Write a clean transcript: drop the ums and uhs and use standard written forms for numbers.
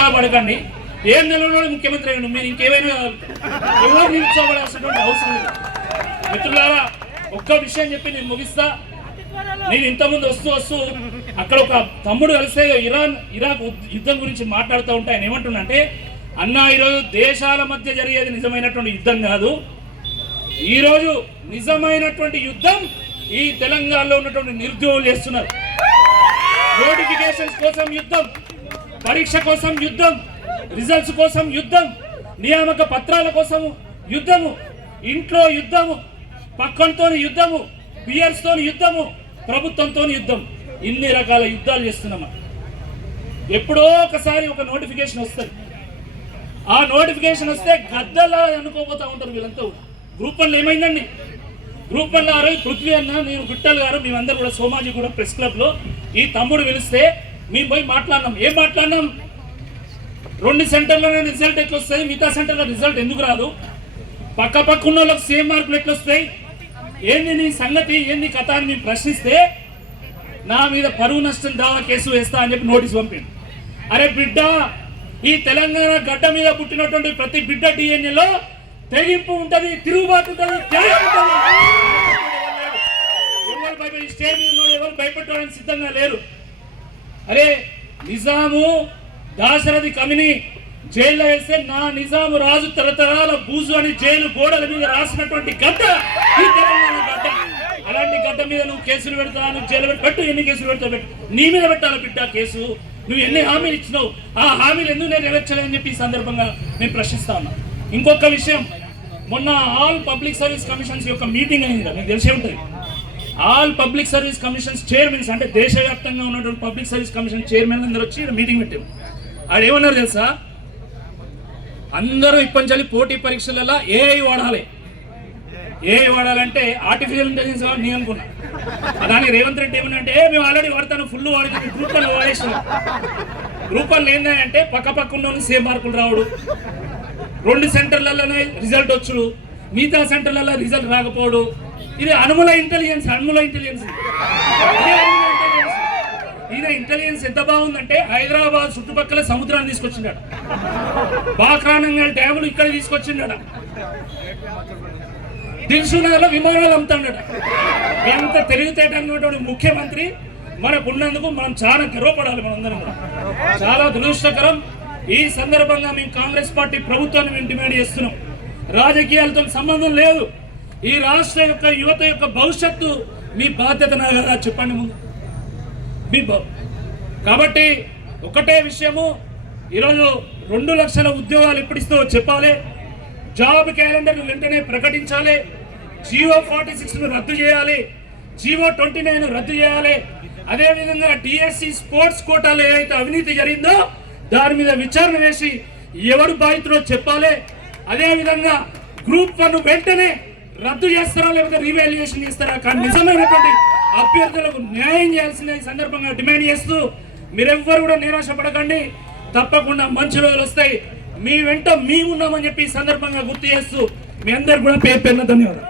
నిరుత్సాహపడకండి. ఏం నెలలో ముఖ్యమంత్రి అయ్యాడు, మీరు ఇంకేమైనా ఎవరు నిరుత్సాహపడాల్సినటువంటి అవసరం లేదు. మిత్రులారా, ఒక్క విషయం చెప్పి నేను ముగిస్తా. నేను ఇంతకుముందు వస్తూ అక్కడ ఒక తమ్ముడు కలిస్తే ఇరాక్ యుద్ధం గురించి మాట్లాడుతూ ఉంటే ఆయన ఏమంటున్నంటే, అన్నా ఈరోజు దేశాల మధ్య జరిగేది నిజమైనటువంటి యుద్ధం కాదు, ఈరోజు నిజమైనటువంటి యుద్ధం ఈ తెలంగాణలో ఉన్నటువంటి నిరుద్యోగులు చేస్తున్నారు. నోటిఫికేషన్స్ కోసం యుద్ధం, పరీక్ష కోసం యుద్ధం, రిజల్ట్స్ కోసం యుద్ధం, నియామక పత్రాల కోసం యుద్ధము, ఇంట్లో యుద్ధము, పక్కనతో యుద్ధము, పియర్స్తో యుద్ధము, ప్రభుత్వంతో యుద్ధం, ఇన్ని రకాల యుద్ధాలు చేస్తున్నామా. ఎప్పుడో ఒకసారి ఒక నోటిఫికేషన్ వస్తుంది, ఆ నోటిఫికేషన్ వస్తే గద్దలా అనుకోపోతా ఉంటారు వీళ్ళంతా. గ్రూప్ 1 ఏమైందండి? గ్రూప్ 1 ఆ రోజు పృథ్వీ అన్న, నేను గుట్టల్ గారు, మేమందరూ కూడా సోమాజీ కూడా ప్రెస్ క్లబ్లో ఈ తమ్ముడు పిలిస్తే మేము పోయి మాట్లాడినాం. ఏం మాట్లాడినాం? 2 సెంటర్లోనే రిజల్ట్ ఎట్లా వస్తాయి, మిగతా సెంటర్లో రిజల్ట్ ఎందుకు రాదు, పక్క ఉన్న వాళ్ళకి సేమ్ మార్కులు ఎట్లా వస్తాయి, ఏంది నీ సంగతి, ఏంది కథ అని మేము ప్రశ్నిస్తే నా మీద పరువు నష్టం దావా కేసు వేస్తా అని చెప్పి నోటీస్ పంపింది. అరే బిడ్డ, ఈ తెలంగాణ గడ్డ మీద పుట్టినటువంటి ప్రతి బిడ్డ డిఎన్ఏలో తెగింపు ఉంటుంది, తిరుగుబాటు ఉంటుంది, త్యాగం ఉంటుంది. ఎవరు భయపడి స్టేజ్ మీద ఎవరు భయపెట్టడానికి సిద్ధంగా లేరు. అరే నిజాము దాశరథి కమిని జైల్లో వేస్తే నా నిజాము రాజు తరతరాల బూజు అని జైలు గోడల మీద రాసినటువంటి గడ్డ ఈ తెలంగాణ గడ్డ. అలాంటి గడ్డ మీద నువ్వు కేసులు పెడతా, నువ్వు జైలు పెట్టు, ఎన్ని కేసులు పెడతావు పెట్టు, నీ మీద పెట్టాలి బిడ్డ కేసు. నువ్వు ఎన్ని హామీలు ఇచ్చినావు, ఆ హామీలు ఎందుకు నెరవేర్చలేదని చెప్పి ఈ సందర్భంగా నేను ప్రశ్నిస్తా ఉన్నా. ఇంకొక విషయం, మొన్న ఆల్ పబ్లిక్ సర్వీస్ కమిషన్స్ యొక్క మీటింగ్ అయింది కదా, మీకు తెలిసే ఉంటుంది. All public service commissions chairmans, అంటే దేశవ్యాప్తంగా ఉన్నటువంటి పబ్లిక్ సర్వీస్ కమిషన్ చైర్మన్ అందరూ వచ్చి మీటింగ్ పెట్టాము. ఆడ ఏమన్నారు తెలుసా? అందరూ ఇప్పటి పోటీ పరీక్షలలో ఏఐ వాడాలి. ఏఐ వాడాలంటే ఆర్టిఫిషియల్ ఇంటెలిజెన్స్ కావాలి నేను అనుకున్నా. దానికి రేవంత్ రెడ్డి ఏమన్నంటే, మేము ఆల్రెడీ వాడతాను, ఫుల్ వాడుతాను, గ్రూప్ 1 వాడేసాం. గ్రూప్ 1 ఏంటంటే పక్క ఉన్న సేమ్ మార్కులు రావడు, 2 సెంటర్లలోనే రిజల్ట్ వచ్చుడు, మిగతా సెంటర్లలో రిజల్ట్ రాకపోవడు. ఇది అనుముల ఇంటెలిజెన్స్. ఈయన ఇంటెలిజెన్స్ ఎంత బాగుందంటే, హైదరాబాద్ చుట్టుపక్కల సముద్రాన్ని తీసుకొచ్చిండట, బాక్రానంగల్ డ్యాములు ఇక్కడ తీసుకొచ్చిండట, దిల్సునగర్లో విమానాలు అమ్ముతాడట. ఎంత తెలివితేటటువంటి ముఖ్యమంత్రి మనకు ఉన్నందుకు మనం చాలా గర్వపడాలి. మనందరం కూడా చాలా దురదృష్టకరం. ఈ సందర్భంగా మేము కాంగ్రెస్ పార్టీ ప్రభుత్వాన్ని మేము డిమాండ్ చేస్తున్నాం. రాజకీయాలతో సంబంధం లేదు, ఈ రాష్ట్ర యొక్క యువత యొక్క భవిష్యత్తు మీ బాధ్యత కదా చెప్పండి ముందు మీ కాబట్టి ఒకటే విషయము, ఈరోజు 2 లక్షల ఉద్యోగాలు ఎప్పుడు ఇస్తావో చెప్పాలి, జాబ్ క్యాలెండర్ వెంటనే ప్రకటించాలి, జీవో 46ను రద్దు చేయాలి, జీవో 29 రద్దు చేయాలి. అదేవిధంగా డిఎస్సి స్పోర్ట్స్ కోటాలో ఏదైతే అవినీతి జరిగిందో దాని మీద విచారణ వేసి ఎవరు బాధితుడో చెప్పాలి. అదేవిధంగా గ్రూప్ 1 వెంటనే రద్దు చేస్తారా లేకపోతే రీవాల్యుయేషన్ చేస్తారా, కానీ నిజమైనటువంటి అభ్యర్థులకు న్యాయం చేయాల్సిన ఈ సందర్భంగా డిమాండ్ చేస్తూ, మీరెవ్వరు కూడా నిరాశపడకండి, తప్పకుండా మంచి రోజులు వస్తాయి, మీ వెంట మేమున్నామని చెప్పి ఈ సందర్భంగా గుర్తు చేస్తూ మీ అందరికి కూడా పేరు ధన్యవాదాలు.